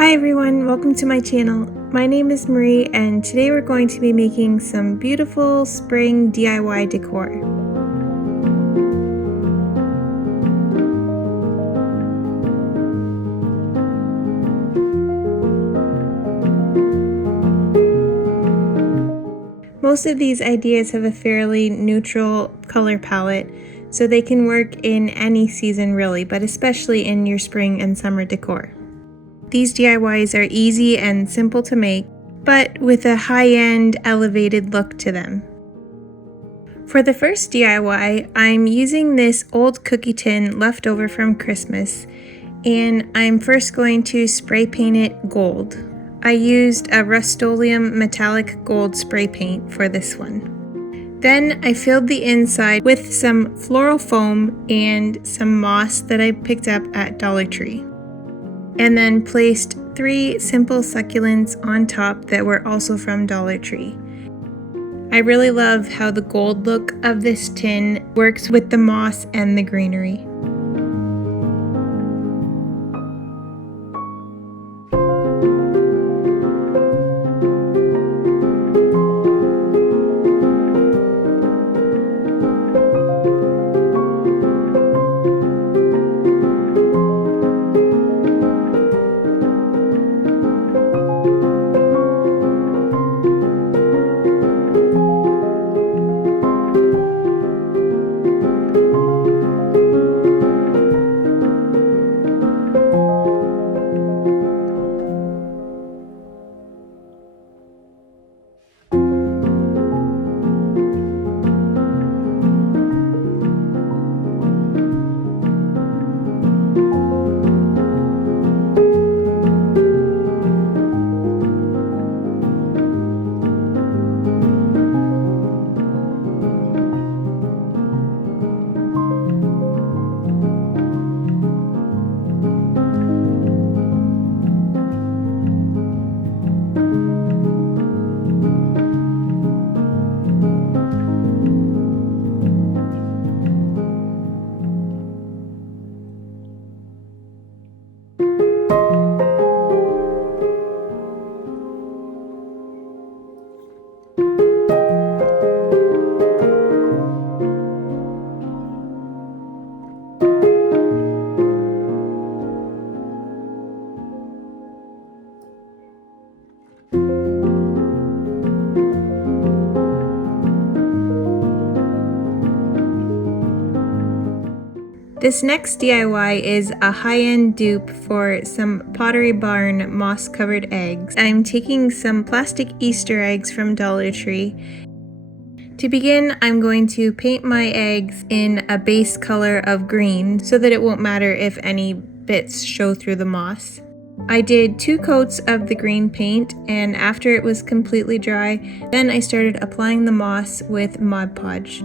Hi everyone, welcome to my channel. My name is Marie and today we're going to be making some beautiful spring DIY decor. Most of these ideas have a fairly neutral color palette, so they can work in any season really, but especially in your spring and summer decor. These DIYs are easy and simple to make, but with a high-end, elevated look to them. For the first DIY, I'm using this old cookie tin left over from Christmas, and I'm first going to spray paint it gold. I used a Rust-Oleum metallic gold spray paint for this one. Then I filled the inside with some floral foam and some moss that I picked up at Dollar Tree, and then placed 3 simple succulents on top that were also from Dollar Tree. I really love how the gold look of this tin works with the moss and the greenery. This next DIY is a high-end dupe for some Pottery Barn moss-covered eggs. I'm taking some plastic Easter eggs from Dollar Tree. To begin, I'm going to paint my eggs in a base color of green so that it won't matter if any bits show through the moss. I did 2 coats of the green paint, and after it was completely dry, then I started applying the moss with Mod Podge.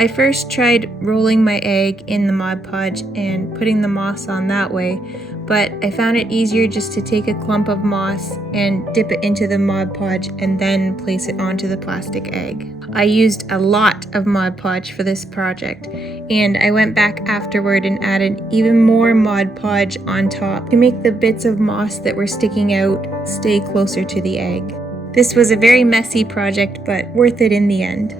I first tried rolling my egg in the Mod Podge and putting the moss on that way, but I found it easier just to take a clump of moss and dip it into the Mod Podge and then place it onto the plastic egg. I used a lot of Mod Podge for this project, and I went back afterward and added even more Mod Podge on top to make the bits of moss that were sticking out stay closer to the egg. This was a very messy project, but worth it in the end.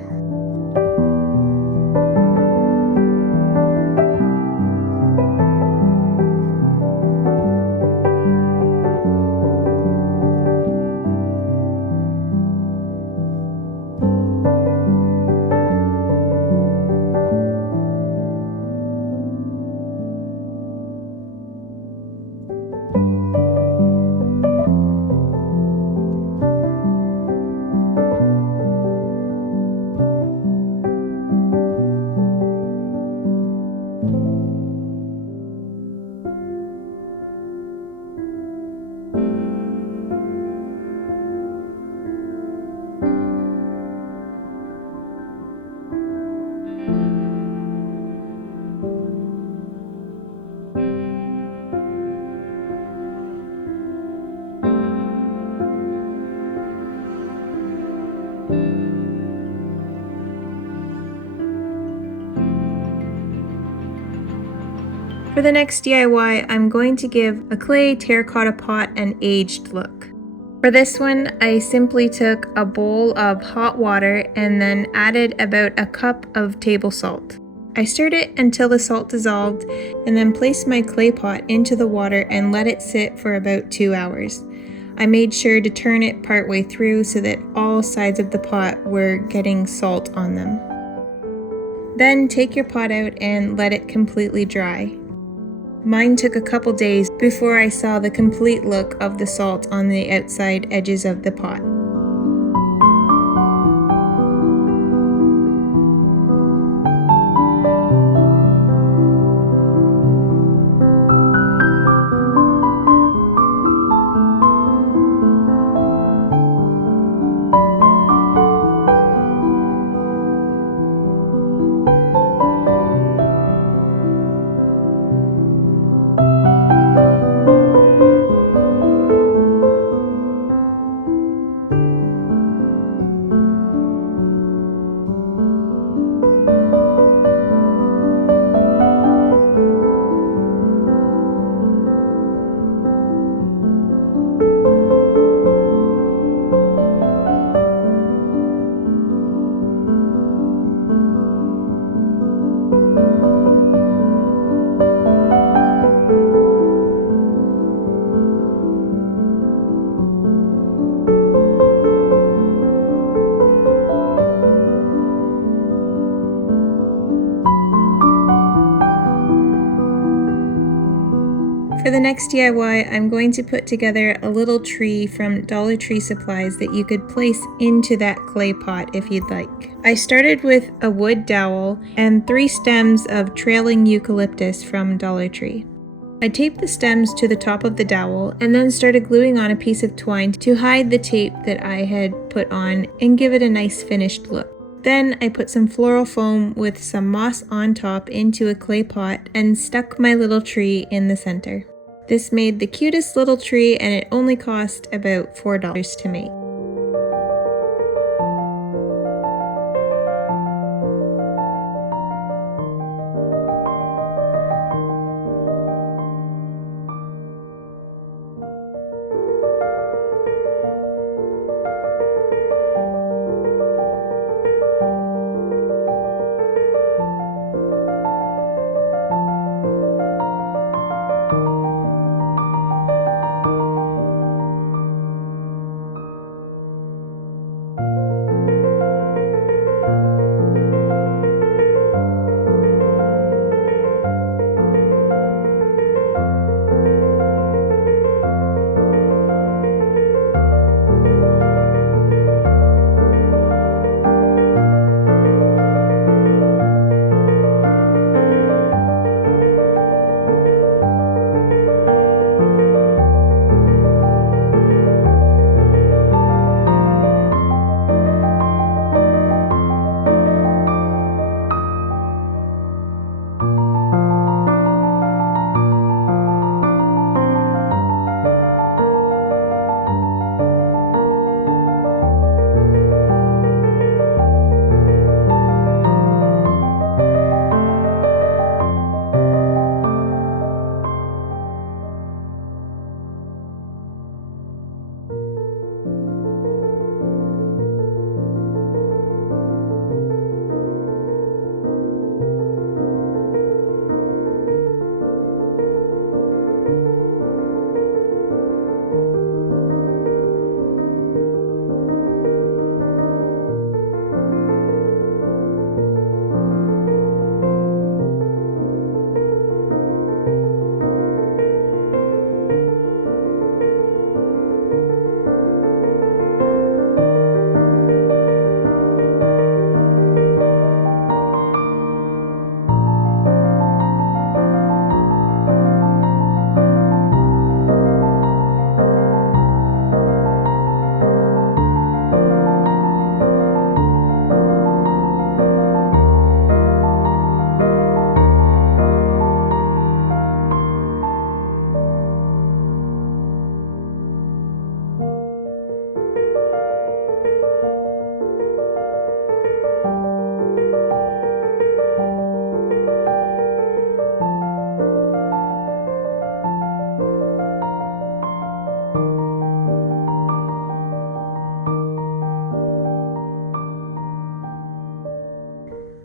For the next DIY, I'm going to give a clay terracotta pot an aged look. For this one, I simply took a bowl of hot water and then added about a cup of table salt. I stirred it until the salt dissolved and then placed my clay pot into the water and let it sit for about 2 hours. I made sure to turn it partway through so that all sides of the pot were getting salt on them. Then take your pot out and let it completely dry. Mine took a couple days before I saw the complete look of the salt on the outside edges of the pot. For the next DIY, I'm going to put together a little tree from Dollar Tree supplies that you could place into that clay pot if you'd like. I started with a wood dowel and 3 stems of trailing eucalyptus from Dollar Tree. I taped the stems to the top of the dowel and then started gluing on a piece of twine to hide the tape that I had put on and give it a nice finished look. Then I put some floral foam with some moss on top into a clay pot and stuck my little tree in the center. This made the cutest little tree and it only cost about $4 to make.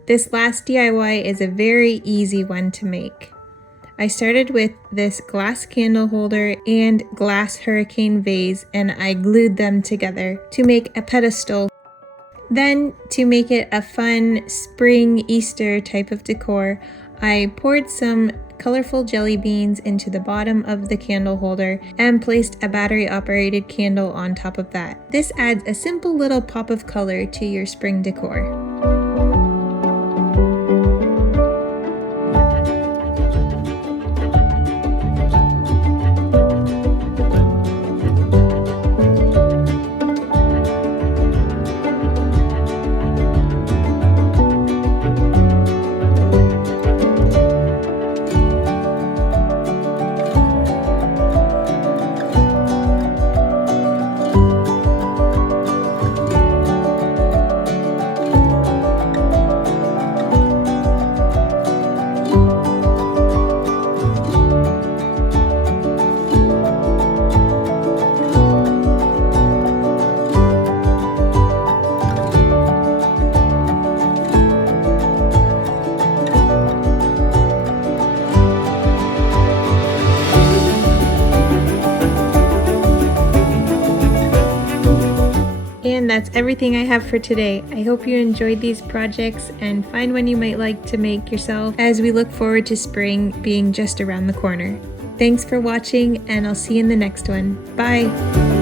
This last DIY is a very easy one to make. I started with this glass candle holder and glass hurricane vase, and I glued them together to make a pedestal. Then, to make it a fun spring Easter type of decor, I poured some colorful jelly beans into the bottom of the candle holder and placed a battery-operated candle on top of that. This adds a simple little pop of color to your spring decor. And that's everything I have for today. I hope you enjoyed these projects and find one you might like to make yourself as we look forward to spring being just around the corner. Thanks for watching, and I'll see you in the next one. Bye!